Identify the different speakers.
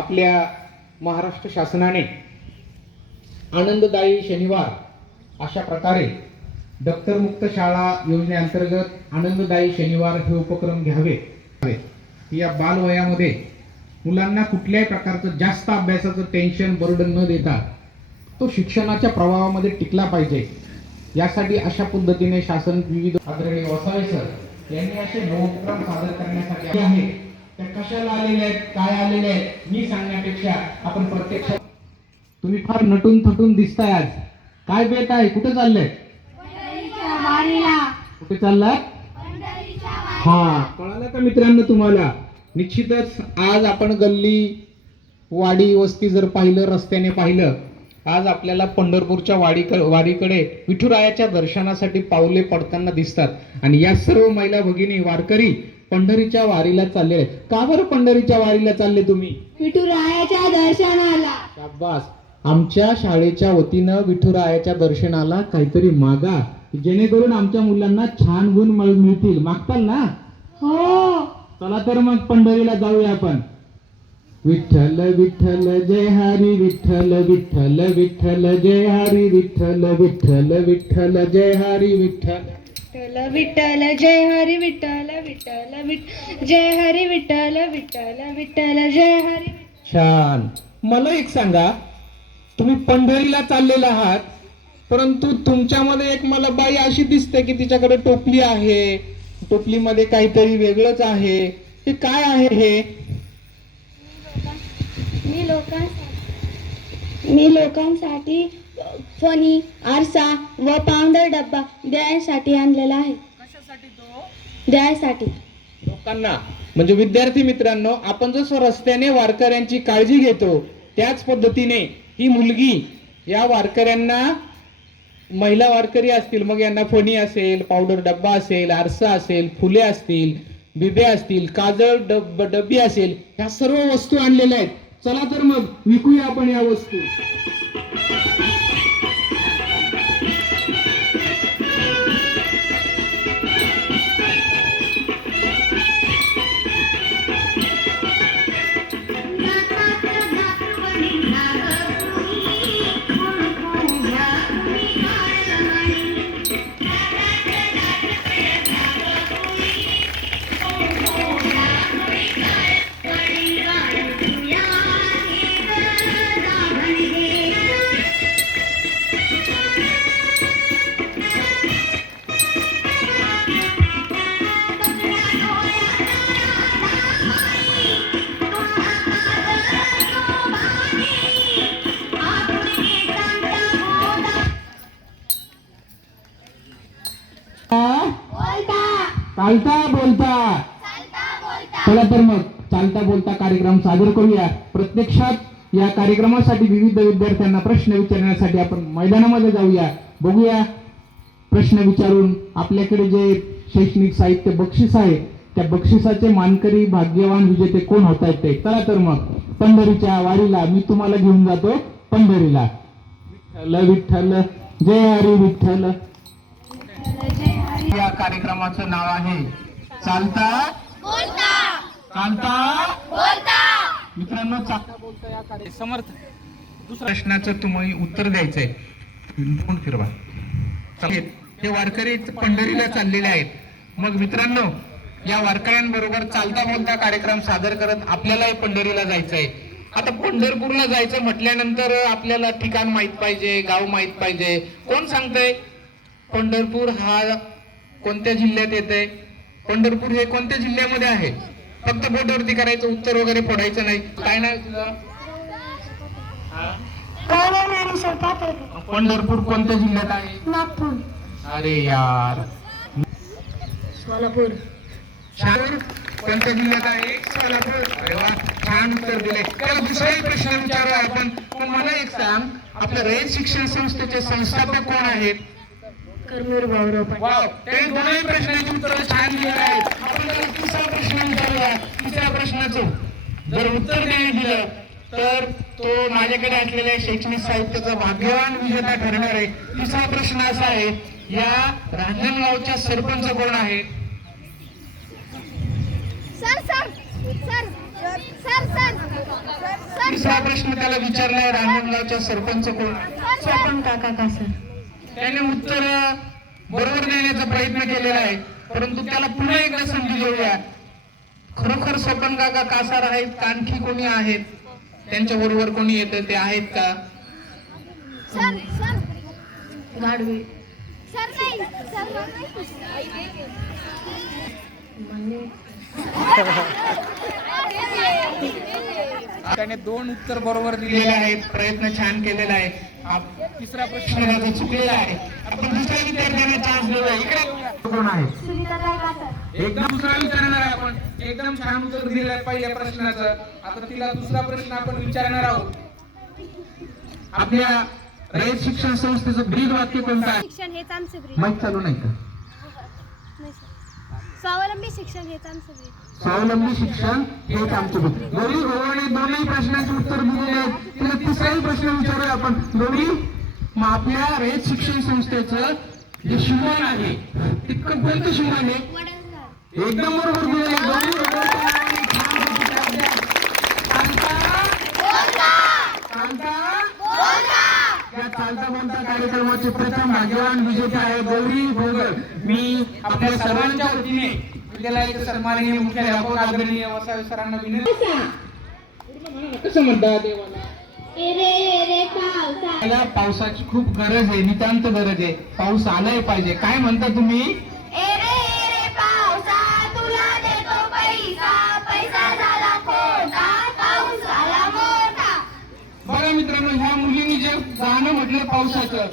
Speaker 1: आपल्या महाराष्ट्र शासनाने आनंददायी शनिवार अशा प्रकारे दप्तरमुक्त शाळा योजनेअंतर्गत आनंददायी शनिवार हे उपक्रम घ्यावे. या बालवयामध्ये मुलांना कुठल्याही प्रकारचं जास्त अभ्यासाचं टेन्शन बर्डन न देता तो शिक्षणाच्या प्रवाहामध्ये टिकला पाहिजे. यासाठी अशा पद्धतीने शासन विविध आदरणीय वसावे सर यांनी असे नवोपक्रम सादर करण्यासाठी आहे त्या कशाला आलेल्या आहेत? काय आलेल्या आहेत? मी सांगण्यापेक्षा आपण प्रत्यक्ष तुम्ही फार नटून थटून दिसताय आज. काय बेत आहे? कुठे चाललंय कुठे चाललाय हा. कळालं का मित्रांनो तुम्हाला? निश्चितच आज आपण गल्ली वाडी वस्ती जर पाहिलं रस्त्याने पाहिलं आज आपल्याला पंढरपूरच्या वाडीक वारीकडे विठुरायाच्या दर्शनासाठी पावले पडताना दिसतात. आणि या सर्व महिला भगिनी वारकरी पंढरीच्या वारीला चालले आहेत. का बरं पंढरीच्या वारीला चालले तुम्ही?
Speaker 2: विठुरायाच्या दर्शनाला.
Speaker 1: शाबास. आमच्या शाळेच्या वतीनं विठुरायाच्या दर्शनाला काहीतरी मागा जेणेकरून आमच्या मुलांना छान गुण मिळ- मिळतील. मागताल ना?
Speaker 2: हो.
Speaker 1: चला तर मग पंढरीला जाऊया आपण. विठ्ठल विठ्ठल जय हरी विठ्ठल विठ्ठल विठ्ठल जय हरी विठ्ठल विठ्ठल विठ्ठल जय हरी विठ्ठल.
Speaker 2: विठ्ठल विठ्ठल जय हरी विठ्ठल विठ्ठल विठ जय हरी विठ्ठल विठ्ठल विठ्ठल जय हरी
Speaker 1: छान. मला एक सांगा तुम्ही पंढरीला चाललेला आहात परंतु तुमच्यामध्ये एक मला बाई अशी दिसते की तिच्याकडे टोपली आहे टोपलीमध्ये काहीतरी वेगळंच आहे. हे काय आहे हे?
Speaker 2: मी लोकांसाठी मी लोकांसाठी फणी आरसा व पावडर डब्बा द्यायसाठी आणलेला आहे. द्यायसाठी.
Speaker 1: लोकांना म्हणजे विद्यार्थी मित्रांनो आपण जसं रस्त्याने वारकऱ्यांची काळजी घेतो त्याच पद्धतीने ही मुलगी या वारकऱ्यांना महिला वारकरी असतील मग यांना फणी असेल पावडर डब्बा असेल आरसा असेल फुले असतील बिबे असतील काजळ डब डब्बी असेल ह्या सर्व वस्तू आणलेल्या आहेत. चला तर मग विकूया आपण या वस्तू. चालता बोलता. चला तर मग चालता बोलता कार्यक्रम सादर करूया. प्रत्यक्षात या कार्यक्रमासाठी विविध विद्यार्थ्यांना प्रश्न विचारण्यासाठी आपण मैदानामध्ये जाऊया. बघूया प्रश्न विचारून आपल्याकडे जे शैक्षणिक साहित्य बक्षीस आहे त्या बक्षिसाचे मानकरी भाग्यवान विजेते कोण होत आहेत ते? चला तर मग. पंढरीच्या वारीला मी तुम्हाला घेऊन जातो. पंढरीला. विठ्ठल विठ्ठल. जय हरी विठ्ठल. या कार्यक्रमाचं नाव आहे. चालता? चालता मित्रांनो चालता? बोलता. या कार्य समर्थ. दुसऱ्या प्रश्नाचं तुम्ही उत्तर द्यायचंय. कोण फिरवा. हे वारकरी पंढरीला चाललेले आहेत. मग मित्रांनो या वारकऱ्यांबरोबर चालता बोलता कार्यक्रम सादर करत आपल्यालाही पंढरीला जायचंय. आता पंढरपूरला जायचं म्हटल्यानंतर आपल्याला ठिकाण माहीत पाहिजे गाव माहीत पाहिजे. कोण सांगतंय? पंढरपूर हा कोणत्या जिल्ह्यात येते पंढरपूर हे कोणत्या जिल्ह्यामध्ये आहे? फक्त बोटवरती करायचं उत्तर वगैरे फोडायचं नाही. काय तुझं? हा? पंढरपूर कोणत्या जिल्ह्यात आहे? अरे यार.
Speaker 2: सोलापूर.
Speaker 1: छान कोणत्या जिल्ह्यात आहे? सोलापूर. अरे वा छान उत्तर दिले त्याला दुसराही प्रश्न विचारू आपण. पण मला एक सांग आपल्या रयत शिक्षण संस्थेचे संस्थापक कोण आहेत?
Speaker 2: करमीर भाऊराव
Speaker 1: दोनही प्रश्नाची उत्तर छान दिली आहेत. आपण त्याला तिसरा प्रश्न विचारूया. तिसऱ्या प्रश्नाचं. जर उत्तर नाही दिलं तर तो माझ्याकडे असलेल्या शैक्षणिक साहित्याचा भाग्यवान विजेता ठरणार आहे. तिसरा प्रश्न असा आहे या रांजणगावच्या सरपंच कोण आहे?
Speaker 3: Sir sir sir sir sir sir
Speaker 1: तिसरा प्रश्न त्याला विचारलाय रांजणगावच्या सरपंच कोण?
Speaker 2: स्वपन काका का सर?
Speaker 1: त्याने उत्तर बरोबर देण्याचा प्रयत्न केलेला आहे. परंतु त्याला पुन्हा एकदा संधी देऊया. खरोखर स्वपन काका कासार आहेत का आणखी कोणी आहेत? त्यांच्या बरोबर कोणी येतं ते आहेत का?
Speaker 3: Sir sir.
Speaker 2: गाडवे.
Speaker 3: सर नाही सर नाही.
Speaker 1: त्याने दोन उत्तर बरोबर दिलेले आहेत प्रयत्न छान केलेला आहे. तिसरा प्रश्न चुकलेला आहे आपण दुसऱ्या विद्यार्थ्यांना चान्स देऊया इकडे। कोण आहे? एकदम दुसरा विचारणार आहे आपण. एकदम छान उत्तर दिलेलं आहे पहिल्या प्रश्नाचं. आता तिला दुसरा प्रश्न आपण विचारणार आहोत. आपल्या रयत शिक्षण संस्थेचं ब्रीद वाक्य कोणतं आहे?
Speaker 3: शिक्षण हेच आमचे ब्रीद.
Speaker 1: माहीत चालू नाही का?
Speaker 3: स्वावलंबी शिक्षण हेच आमचे ब्रीद.
Speaker 1: स्वावलंबी शिक्षण हेच आमचं ब्रीद. गौरी दोनही प्रश्नांचे उत्तर तिला प्रश्न विचारूया आपण. दोन्ही मग आपल्या रयत शिक्षण संस्थेचं जे शिवण आहे तितकं कोणतं शिवण आहे. एकदम बरोबर या चालता बोलता कार्यक्रमाचे प्रथम भाग्यवान विजेते आहे गौरी भोगल मी आपल्या सर्वांच्या वतीने विद्यालयाचे सन्माननीय मुख्याध्यापक आदरणीय वसावे सरांना विनंती कसं म्हणता देवाला. मला पावसाची खूप गरज आहे नितांत गरज आहे. पाऊस आलाय पाहिजे. काय म्हणता तुम्ही? बघा मित्रांनो ह्या मुलीने जे गाणं म्हटलं पावसाचं